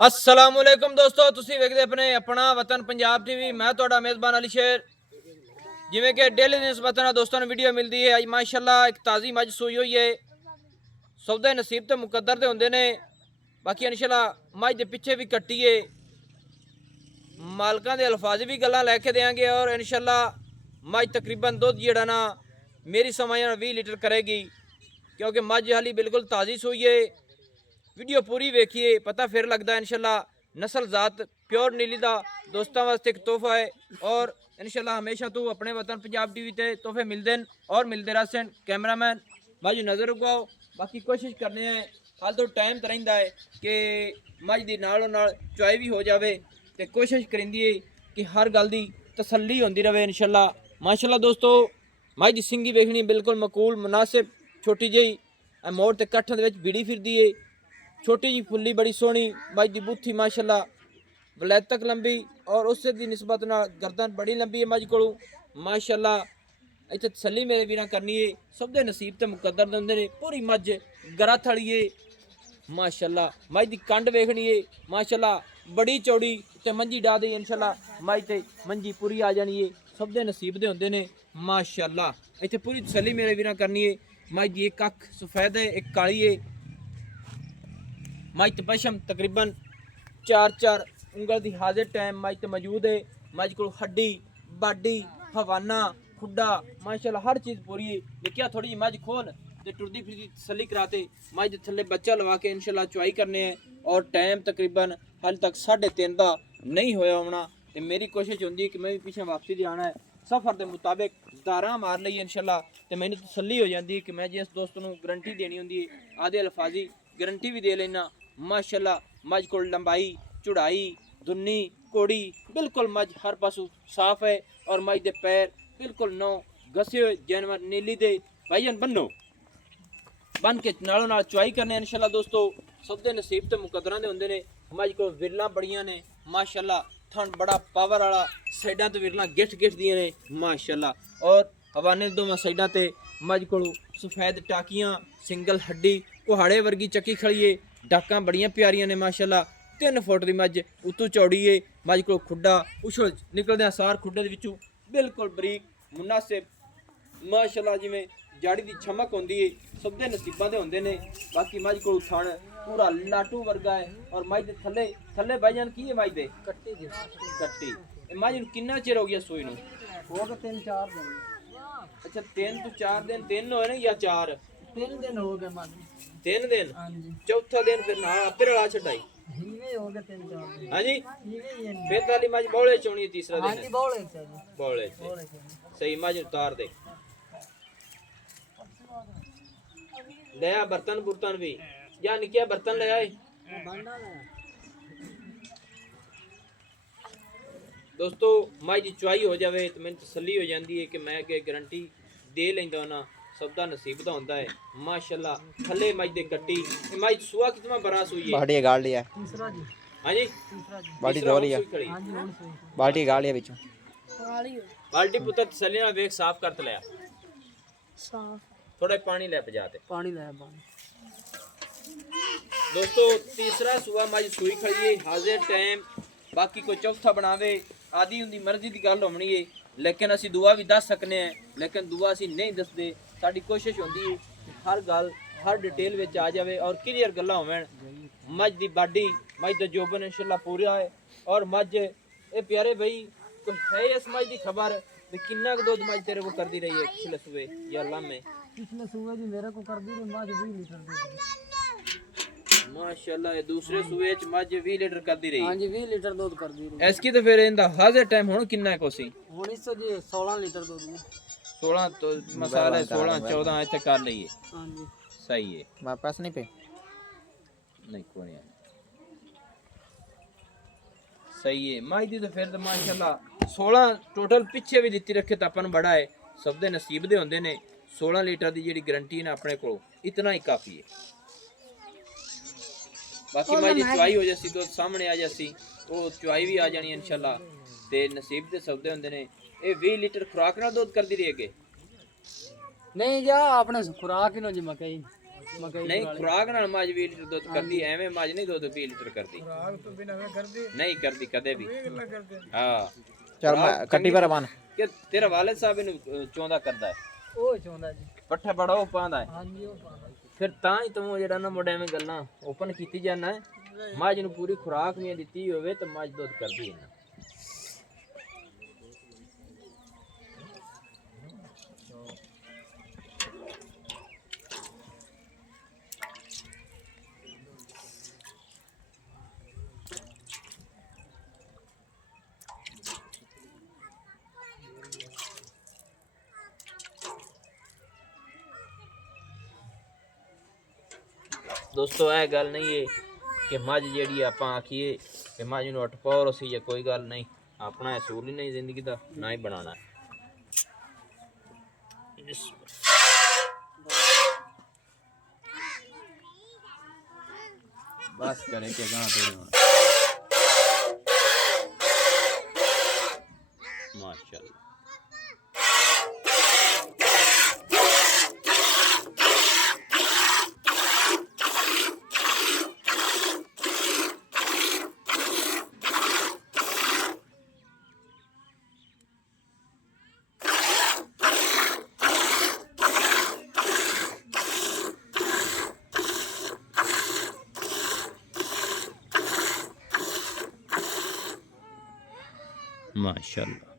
अस्सलामुअलैकुम दोस्तों, ਤੁਸੀਂ ਵੇਖਦੇ ਆਪਣੇ ਆਪਣਾ ਵਤਨ ਪੰਜਾਬ ਟੀਵੀ। ਮੈਂ ਤੁਹਾਡਾ ਮੇਜ਼ਬਾਨ ਅਲੀ ਸ਼ੇਰ। ਜਿਵੇਂ ਕਿ ਡੇਲੀ ਦੀ ਨਿਸਬਤ ਨਾਲ ਦੋਸਤਾਂ ਨੂੰ ਵੀਡੀਓ ਮਿਲਦੀ ਹੈ, ਅੱਜ ਮਾਸ਼ਾਅੱਲਾ ਇੱਕ ਤਾਜ਼ੀ ਮੱਝ ਸੂਈ ਹੋਈ ਹੈ। ਸੌਦੇ ਨਸੀਬ ਤੇ ਮੁਕੱਦਰ ਦੇ ਹੁੰਦੇ ਨੇ। ਬਾਕੀ ਇਨਸ਼ਾਅੱਲਾ ਮੱਝ ਦੇ ਪਿੱਛੇ ਵੀ ਕੱਟੀ ਹੈ, ਮਾਲਕਾਂ ਦੇ ਅਲਫਾਜ਼ ਵੀ ਗੱਲਾਂ ਲੈ ਕੇ ਦੇਵਾਂਗੇ। ਔਰ ਇਨਸ਼ਾਅੱਲਾ ਮੱਝ ਤਕਰੀਬਨ ਦੁੱਧ ਜਿਹੜਾ ਨਾ ਮੇਰੀ ਸਮਝ ਨਾਲ 20 ਲੀਟਰ ਕਰੇਗੀ, क्योंकि मझ हाली बिल्कुल ताज़ी सोई है। वीडियो पूरी वेखिए, पता फिर लगता है इंशाल्लाह नस्ल ज़ात प्योर नीली का दोस्तों वास्ते एक तोहफा है। और इंशाल्लाह हमेशा तू अपने वतन पंजाब टीवी ते तोहफे मिलते हैं और मिलते रहते। कैमरामैन बाजू नज़र रुकाओ। बाकी कोशिश करने हैं, हाल तो टाइम तो रहिंदा है कि मझ की नालों नाल चुआई भी हो जाए, तो कोशिश करिंदी है कि हर गल की तसल्ली होंदी रहे इंशाल्लाह। माशाल्लाह दोस्तों, मझ की सिंगी वेखनी बिल्कुल मकूल मुनासिब, छोटी जी मोड़ ते कट्ठां दे विच भिड़ी फिरदी है। छोटी जी फुल्ली बड़ी सोहनी मझ दी बूथी माशाल्लाह वलैत तक लंबी, और उस दी निस्बत नाल गर्दन बड़ी लंबी है मझ कोलों माशाल्लाह। इत्थे तसल्ली मेरे वीरां करनी है, सब दे नसीब ते मुकद्दर दे हुंदे ने। पूरी मझ गरा थली है माशाल्लाह। मझ दी कंड वेखनी है माशाल्लाह बड़ी चौड़ी, ते मंजी डा दे इंशाल्लाह मझ ते मंजी पूरी आ जानी है। सब दे नसीब दे हुंदे ने माशाल्लाह। इत्थे पूरी तसल्ली मेरे वीरां करनी है। मझ की एक अख सफेद है, एक काली है। मझ ते पशम तकरीबन 4 उंगल की हाजिर टाइम मझ ते मौजूद है। मझ को हड्डी बाडी हवाना खुड्डा माशाल्लाह हर चीज़ पूरी है। देखिया थोड़ी जी मझ खोल ते टुरदी फिरदी तसल्ली कराते मझ दे थल्ले बच्चा लवा के इंशाल्लाह चुआई करने हैं। और टाइम तकरीबन हाल तक 3:30 का नहीं होया होना, तो मेरी कोशिश होंदी है कि मैं भी पीछे वापसी दे आना है। सफ़र के मुताबिक दारा मार लईए इंशाल्लाह, तो मैंने तसल्ली हो जाती है कि मैं जिस दोस्त को गारंटी देनी होंदी है आधे अल्फाजी गारंटी भी दे लेना माशाल्लाह। मझ को लंबाई चौड़ाई दुन्नी कोड़ी बिल्कुल मझ हर पासों साफ है। और मझ के पैर बिल्कुल नौ घसे हुए जानवर नीली दे भाईजान बनो बन के नालों नाल चुआई करने इंशाल्लाह दोस्तों। सब दे नसीब ते मुकद्दरां दे हुंदे ने। मझ को विरलां बड़ियां ने माशाल्लाह, थन बड़ा पावर वाला, साइडां ते विरलां गिठ दियां ने माशाल्लाह। और हवाने दोवां साइडां ते मझ को सफेद टाकियां सिंगल हड्डी कुहाड़े वर्गी चक्की खड़िए, डाकां बड़ियां प्यारियां ने माशाल्लाह। 3 फुट की मझ उतों चौड़ी है। मझ को खुड्डा उछल निकलदे सार खुड्डे दे विचों बिल्कुल बरीक मुनासिब माशाल्लाह, जिवें जाड़ी की छमक होंदी है। सब दे नसीबां दे हुंदे ने। बाकी मझ को थण पूरा लाटू वर्गा है। और मझ दे थल्ले थल्ले भाईजान की है मझ दे कट्टी जी कट्टी। मझ नूं किन्ना चिर हो गया सूई नूं? हो गए 3-4 दिन। अच्छा 3 तो 4 दिन, 3 होए ना या 4? 3 दिन हो गए मन। 3 दिन? हाँ जी। चौथा दिन फिर ना आपे रला छटाई? हीवे हो गए 3-4 दिन। हाँ जी, हीवे ही है। फिर ताली मझ बौले चोनी तीसरा हाँ दिन जी बौले चाहिए। बौले बौले च चाहिए। सही। मझ उतार दे लिया बर्तन बुर्तन भी या निकिया बर्तन ले आए भांडा ले। दोस्तों। मझ की चुआई हो जाए तो मैंने तसल्ली हो जाती है कि मैं अगे गारंटी दे लेंदा ना। सब का नसीब का होंदा है माशाल्लाह। थले मझ दे कट्टी मझ सुआ कितना बड़ा सुई है? बाल्टी गाड़ लिया तीसरा जी। हाँ जी, तीसरा जी। बाल्टी तीसरा धो और लिया सुई खड़ी। हाँ जी और सही। बाल्टी गाड़ लिया बिचों वाली हो। बाल्टी पुत्र तसल्ली नाल वेख साफ कर लिया। साफ थोड़ा पानी ले पजाते पानी ले पानी। दोस्तों। तीसरा सुआ मझ सुई खड़ी है हाजिर टाइम। बाकी कोई चौथा बनावे आदि उनकी मर्जी की गल होनी है, लेकिन असी दुआ भी दस सकने हैं, लेकिन दुआ असी नहीं दसते। साडी कोशिश होंदी है कि हर गल हर डिटेल विच आ जाए और क्लियर गल्लां होवन। मझ दी बाडी मझ दा जोबन इंशाल्लाह पूरा है। और मझ ए प्यारे भाई कोई है इस मझ की खबर भी किन्ना कुछ दूध मझ तेरे को करती रही है पिछले सुबह या लामे? पिछले सुबह जी मेरे को कर दी थी माँ 20 लीटर दूध। माशाल्लाह। ये दूसरे सुबह च मझ 20 लीटर करती रही। हाँ जी 20 लीटर दूध कर दी थी। इसकी तो फिर इंदा हाजिर टाइम हुण किन्ना है कोसी? हुन इस जी 16 लीटर दूध में। 16 तो मसाले 16 14 इतने कर लीए। हाँ जी सही है। वापस नहीं पे नहीं कोई नहीं सही है। मझ दी तो फिर तो माशाल्लाह 16 टोटल पिछे भी दिती रखे तो अपन बड़ा है। सब दे नसीब दे होंदे ने। 16 लीटर की जी गारंटी ने अपने को इतना ही काफ़ी है। बाकी मझ की चुआई हो जासी तो सामने आ जासी, वो चुआई भी आ जानी इंशाल्लाह। ते नसीब दे सौदे होंदे ने। ये 20 लीटर खुराक नाल दूध करदी रही अगे? नहीं जा अपने खुराक ही नो जी मकई ਮਕਈ ਨਹੀਂ ਖੁਰਾਕ ਨਾਲ ਮੱਝ 20 ਲੀਟਰ ਦੁੱਧ ਕਰਦੀ ਐਵੇਂ ਮੱਝ ਨਹੀਂ ਦੁੱਧ 20 ਲੀਟਰ ਕਰਦੀ ਖੁਰਾਕ ਤੋਂ ਬਿਨਾਂ ਕਰਦੀ ਨਹੀਂ ਕਰਦੀ ਕਦੇ ਵੀ ਕਰਦੇ ਹਾਂ ਚਲ ਮੈਂ ਕੱਟੀ ਪਰ ਬਣ ਕਿ ਤੇਰਾ ਵਾਲਿਦ ਸਾਹਿਬ ਇਹਨੂੰ ਚੋਂਦਾ ਕਰਦਾ ਹੈ ਉਹ ਚਾਹੁੰਦਾ ਜੀ ਪੱਠਾ ਬੜਾ ਉਹ ਪਾਉਂਦਾ ਹੈ ਹਾਂਜੀ ਉਹ ਪਾਉਂਦਾ ਫਿਰ ਤਾਂ ਹੀ ਤੂੰ ਜਿਹੜਾ ਨਾ ਮੁੰਡੇ ਐਵੇਂ ਗੱਲਾਂ ਓਪਨ ਕੀਤੀ ਜਾਂਦਾ ਹੈ ਮੱਝ ਨੂੰ ਪੂਰੀ ਖੁਰਾਕ ਵੀ ਦਿੱਤੀ ਹੋਵੇ ਤਾਂ ਮੱਝ ਦੁੱਧ ਕਰਦੀ ਹੈ ਨਾ ਦੋਸਤੋ ਇਹ ਗੱਲ ਨਹੀਂ ਹੈ ਕਿ ਮੱਝ ਜਿਹੜੀ ਆਪਾਂ ਆਖੀਏ ਕਿ ਮੱਝ ਨੂੰ 8 ਪੌਰ ਅਸੀਂ ਜਾਂ ਕੋਈ ਗੱਲ ਨਹੀਂ ਆਪਣਾ ਅਸੂਲ ਹੀ ਨਹੀਂ ਜ਼ਿੰਦਗੀ ਦਾ ਨਾ ਹੀ ਬਣਾਉਣਾ बस करें के गाँव तेरे माशाल्लाह माशाल्लाह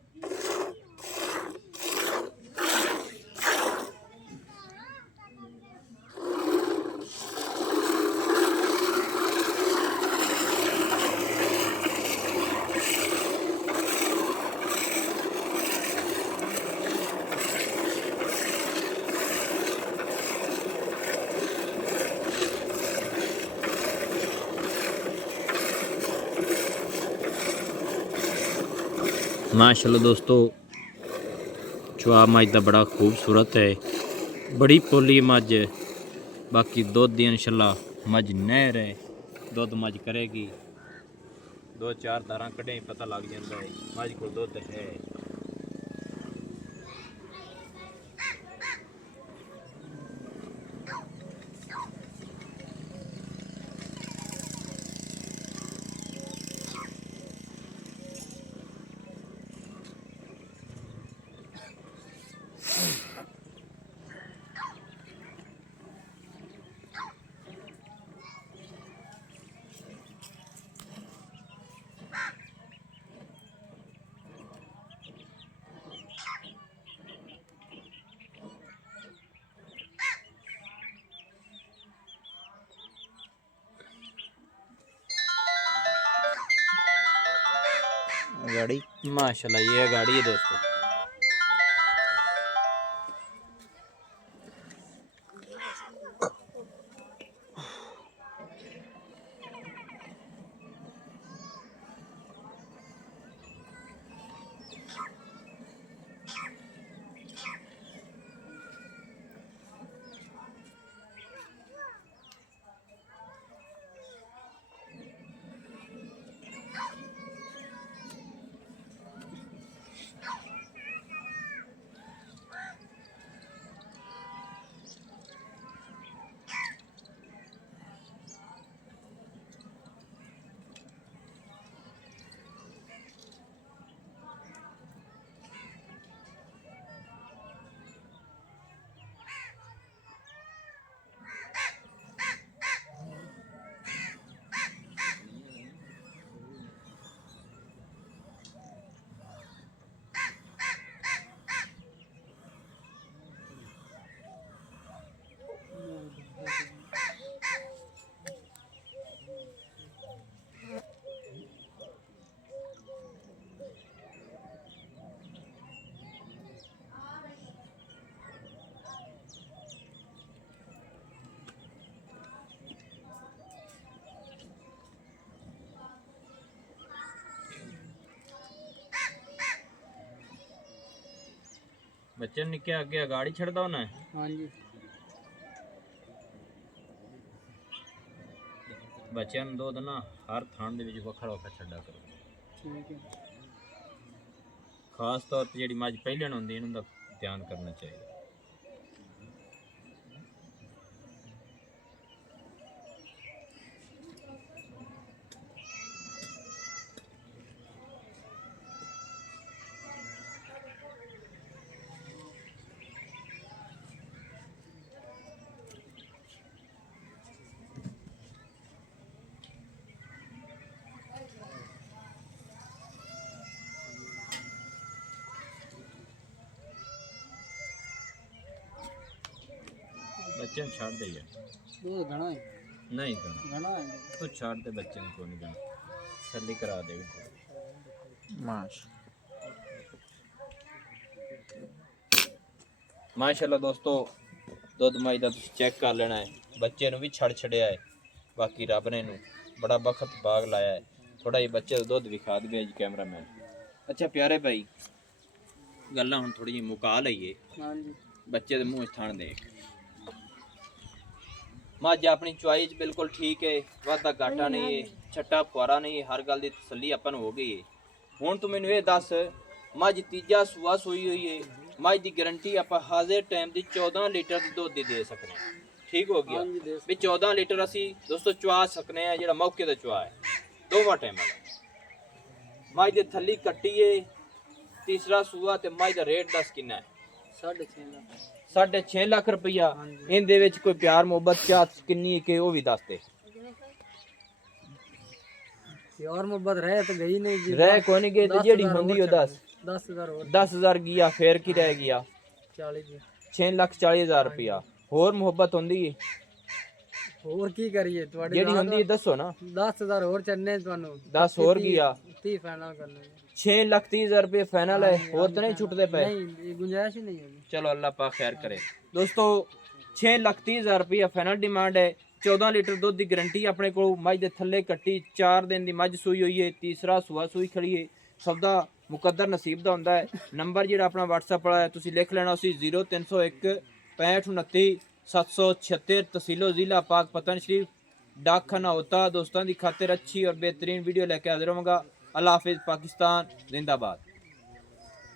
माशाल्लाह दोस्तों चुआ मझ का बड़ा खूबसूरत है बड़ी पोली मझ बाकी दुध दी इंशाल्लाह मझ नहर है दुध मझ करेगी 2-4 धारा कढ़े पता लग जाता है मझ को दुध है गाड़ी माशाल्लाह ये गाड़ी है दोस्तों बच्चे निके अगे गाड़ी छड़दा होना है हाँ जी बच्चों ਨੂੰ ਦੁੱਧ ਨਾ ਹਰ ਥਾਂ ਦੇ ਵਿੱਚ ਵੱਖਰਾ ਵੱਖਰਾ ਛੱਡਾ ਕਰੋ ठीक है ਖਾਸ ਤੌਰ ਤੇ ਜਿਹੜੀ ਮੱਝ ਪਹਿਲਣ ਹੁੰਦੀ ਇਹਨੂੰ ਦਾ ਧਿਆਨ ਕਰਨਾ ਚਾਹੀਦਾ ਬੱਚੇ ਨੂੰ ਛੱਡ ਦੇ ਯਾਰ दूध घना है ਨਹੀਂ ਦੇਣਾ घना है ਤੂੰ ਛੱਡ ਦੇ ਬੱਚੇ ਨੂੰ ਕੋਈ ਨਹੀਂ ਦੇਣਾ ਸੱਲੀ ਕਰਾ ਦੇ ਮਾਸ਼ ਮਾਸ਼ਾਅੱਲਾ ਦੋਸਤੋ ਦੁੱਧ ਮਾਈ ਦਾ ਤੁਸੀਂ ਚੈੱਕ ਕਰ ਲੈਣਾ ਹੈ ਬੱਚੇ ਨੂੰ ਵੀ ਛੱਡ ਛੜਿਆ ਹੈ ਬਾਕੀ ਰੱਬ ਨੇ ਇਹਨੂੰ ਬੜਾ ਬਖਤ ਬਾਗ ਲਾਇਆ ਹੈ ਥੋੜਾ ਜਿਹਾ ਬੱਚੇ ਦਾ ਦੁੱਧ ਵਿਖਾ ਦਵੇ ਜੀ ਕੈਮਰਾਮੈਨ ਅੱਛਾ ਪਿਆਰੇ ਭਾਈ ਗੱਲਾਂ ਹੁਣ ਥੋੜੀ ਜਿਹੀ ਮੁਕਾ ਲਈਏ हाँ जी ਬੱਚੇ ਦੇ ਮੂੰਹ 'ਚ ਥਣ ਦੇਖ ਮੱਝ ਆਪਣੀ ਚੁਆਇਸ ਬਿਲਕੁਲ ਠੀਕ ਹੈ ਵਾਧਾ ਘਾਟਾ ਨਹੀਂ ਹੈ ਛੱਟਾ ਫੁਆਰਾ ਨਹੀਂ ਹੈ ਹਰ ਗੱਲ ਦੀ ਤਸੱਲੀ ਆਪਾਂ ਨੂੰ ਹੋ ਗਈ ਹੈ ਹੁਣ ਤੂੰ ਮੈਨੂੰ ਇਹ ਦੱਸ ਮੱਝ ਤੀਜਾ ਸੂਆ ਸੋਈ ਹੋਈ ਹੈ ਮੱਝ ਦੀ ਗਾਰੰਟੀ ਆਪਾਂ ਹਾਜ਼ਰ ਟਾਈਮ ਦੀ 14 ਲੀਟਰ ਦੀ ਦੁੱਧ ਦੀ ਦੇ ਸਕਦੇ ਹਾਂ ਠੀਕ ਹੋ ਗਿਆ ਵੀ 14 ਲੀਟਰ ਅਸੀਂ ਦੋਸਤੋ ਚੁਆ ਸਕਨੇ ਆ ਜਿਹੜਾ ਮੌਕੇ ਦਾ ਚੁਆ ਹੈ ਦੋਵਾਂ ਟਾਈਮਾਂ ਦਾ ਮੱਝ ਦੇ ਥੱਲੀ ਕੱਟੀ ਹੈ ਤੀਸਰਾ ਸੂਆ ਤੇ ਮੱਝ ਦਾ ਰੇਟ ਦੱਸ ਕਿੰਨਾ ਹੈ 6.5 लाख 6.5 ਲੱਖ ਰੁਪਈਆ ਇਹਦੇ ਵਿੱਚ ਕੋਈ ਪਿਆਰ ਮੁਹੱਬਤ ਚਾਹਤ ਕਿੰਨੀ ਕਿ ਉਹ ਵੀ ਦੱਸ ਦੇ और मोहब्बत रहे तो गई नहीं जी ਰਹਿ ਕੋਈ ਨਹੀਂ ਗਈ ਤੇ ਜਿਹੜੀ ਹੁੰਦੀ ਉਹ ਦੱਸ 10,000 और 10000 ਗਿਆ ਫੇਰ ਕੀ ਰਹਿ ਗਿਆ 40 जी 6,40,000 ਰੁਪਈਆ ਹੋਰ ਮੁਹੱਬਤ ਹੁੰਦੀ ਹੈ और की करिए ਤੁਹਾਡੀ ਜਿਹੜੀ ਹੁੰਦੀ ਹੈ ਦੱਸੋ ਨਾ 10,000 ਹੋਰ ਚੰਨੇ ਤੁਹਾਨੂੰ 10 ਹੋਰ ਗਿਆ 30 फाइनल करने 6,30,000 ਰੁਪਏ ਫਾਈਨਲ ਹੈ ਹੋਰ ਤਾਂ ਨਹੀਂ ਛੁੱਟਦੇ ਪਏ नहीं ये गुंजाइश ही नहीं होगी ਚਲੋ ਅੱਲਾਹ ਪਾਕ ਖੈਰ ਕਰੇ ਦੋਸਤੋ 6,30,000 ਰੁਪਏ ਫਾਈਨਲ ਡਿਮਾਂਡ ਹੈ 14 ਲੀਟਰ ਦੁੱਧ ਦੀ ਗਾਰੰਟੀ ਆਪਣੇ ਕੋਲ ਮੱਝ ਦੇ ਥੱਲੇ ਕੱਟੀ 4 ਦਿਨ ਦੀ ਮੱਝ ਸੂਈ ਹੋਈ ਹੈ ਤੀਸਰਾ ਸੂਆ ਸੂਈ ਖੜੀ ਹੈ ਸੌਦਾ ਮੁਕੱਦਰ ਨਸੀਬ ਦਾ ਹੁੰਦਾ ਹੈ ਨੰਬਰ ਜਿਹੜਾ ਆਪਣਾ WhatsApp ਵਾਲਾ ਹੈ ਤੁਸੀਂ ਲਿਖ ਲੈਣਾ ਸੀ 0301 6529 776 ਤਹਿਸੀਲੋ ਜ਼ਿਲ੍ਹਾ ਪਾਕ ਪਤਨ ਸ਼ਰੀਫ डाकखाना होता दोस्तों की खातिर अच्छी और बेहतरीन वीडियो लेके हाजिर होगा अल्लाह हाफिज पाकिस्तान जिंदाबाद।